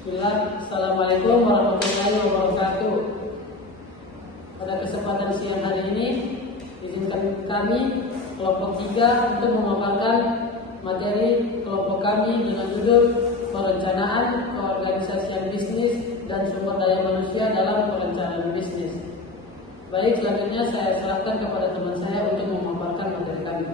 Bismillah. Assalamualaikum warahmatullahi wabarakatuh. Pada kesempatan siang hari ini, izinkan kami kelompok 3 untuk memaparkan materi kelompok kami dengan judul Perencanaan Keorganisasian Bisnis dan Sumber Daya Manusia dalam Perencanaan Bisnis. Baik, selanjutnya saya serahkan kepada teman saya untuk memaparkan materi kami.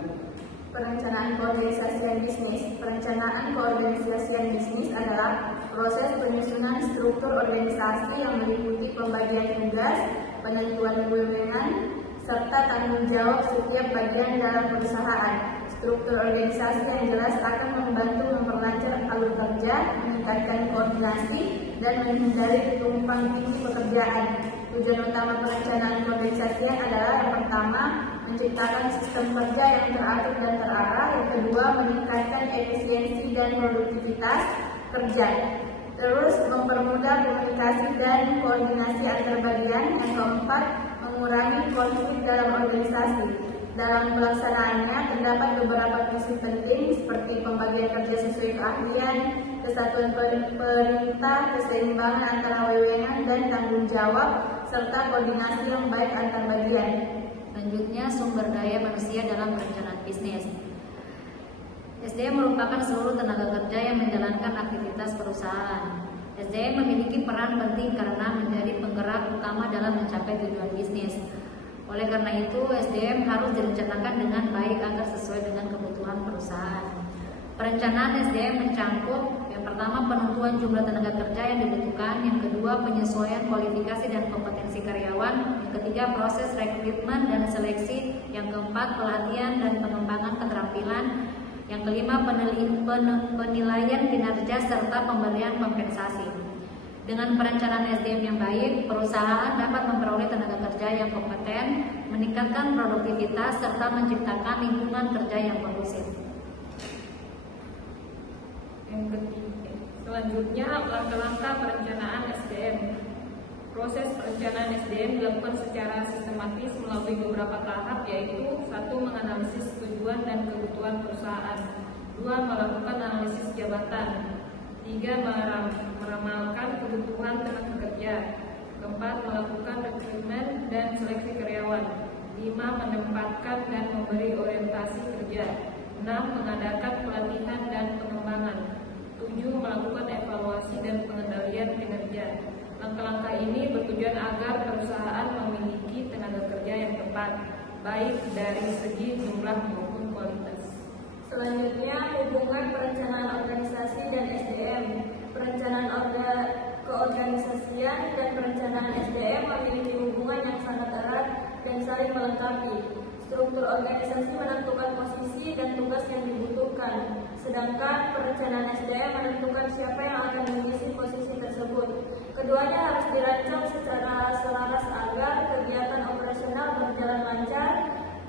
Perencanaan keorganisasian bisnis. Perencanaan keorganisasian bisnis adalah proses penyusunan struktur organisasi yang meliputi pembagian tugas, penentuan wewenang, serta tanggung jawab setiap bagian dalam perusahaan. Struktur organisasi yang jelas akan membantu memperlancar alur kerja, meningkatkan koordinasi, dan menghindari tumpang tindih pekerjaan. Tujuan utama perencanaan keorganisasian adalah yang pertama, menciptakan sistem kerja yang teratur dan terarah. Yang kedua, meningkatkan efisiensi dan produktivitas kerja. Terus, mempermudah komunikasi dan koordinasi antar bagian. Yang keempat, mengurangi konflik dalam organisasi. Dalam pelaksanaannya, terdapat beberapa prinsip penting seperti pembagian kerja sesuai keahlian, kesatuan perintah, keseimbangan antara wewenang dan tanggung jawab, serta koordinasi yang baik antar bagian. Selanjutnya, sumber daya manusia dalam perencanaan bisnis. SDM merupakan seluruh tenaga kerja yang menjalankan aktivitas perusahaan. SDM memiliki peran penting karena menjadi penggerak utama dalam mencapai tujuan bisnis. Oleh karena itu, SDM harus direncanakan dengan baik agar sesuai dengan kebutuhan perusahaan. Perencanaan SDM mencakup yang pertama, penentuan jumlah tenaga kerja yang dibutuhkan, yang kedua, penyesuaian kualifikasi dan kompetensi karyawan, yang ketiga, proses rekrutmen dan seleksi, yang keempat, pelatihan dan pengembangan keterampilan, yang kelima, penilaian kinerja serta pemberian kompensasi. Dengan perencanaan SDM yang baik, perusahaan dapat memperoleh tenaga kerja yang kompeten, meningkatkan produktivitas, serta menciptakan lingkungan kerja yang kondusif. Yang ketiga, selanjutnya langkah-langkah perencanaan SDM. Proses perencanaan SDM dilakukan secara sistematis melalui beberapa tahap, yaitu 1. Menganalisis tujuan dan kebutuhan perusahaan, 2. Melakukan analisis jabatan, 3. Meramalkan kebutuhan tenaga kerja, 4. Melakukan rekrutmen dan seleksi karyawan, 5. Menempatkan dan memberi orientasi kerja, 6. Mengadakan pelatihan dan pengembangan, 7. Melakukan evaluasi dan pengendalian kinerja. Langkah-langkah ini bertujuan agar perusahaan memiliki tenaga kerja yang tepat, baik dari segi jumlah maupun kualitas. Selanjutnya, hubungan perencanaan organisasi dan SDM. Perencanaan keorganisasian dan perencanaan SDM memiliki hubungan yang sangat erat dan saling melengkapi. Struktur organisasi menentukan posisi dan tugas yang dibutuhkan, sedangkan perencanaan SDM menentukan siapa yang akan mengisi posisi tersebut. Keduanya harus dirancang secara selaras agar kegiatan operasional berjalan lancar,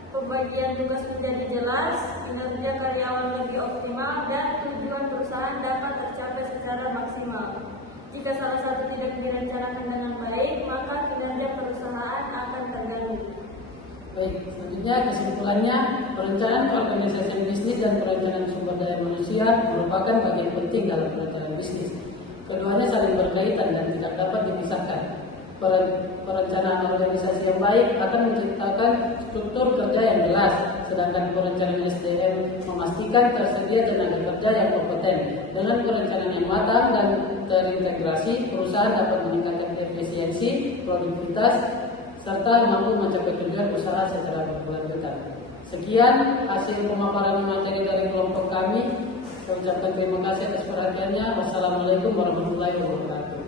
pembagian tugas menjadi jelas, kinerja karyawan lebih optimal, dan tujuan perusahaan dapat tercapai secara maksimal. Jika salah satu tidak direncanakan dengan baik, maka kinerja perusahaan akan terganggu. Baik, selanjutnya kesimpulannya, perencanaan keorganisasian bisnis dan perencanaan sumber daya manusia merupakan bagian penting dalam perencanaan bisnis. Keduanya saling berkaitan dan tidak dapat dipisahkan. Perencanaan organisasi yang baik akan menciptakan struktur kerja yang jelas, sedangkan perencanaan SDM memastikan tersedia tenaga kerja yang kompeten. Dengan perencanaan yang matang dan terintegrasi, perusahaan dapat meningkatkan efisiensi, produktivitas, serta mampu mencapai tujuan usaha secara berkelanjutan. Sekian hasil pemaparan materi dari kelompok kami. Saya ucapkan terima kasih atas perhatiannya. Wassalamualaikum warahmatullahi wabarakatuh.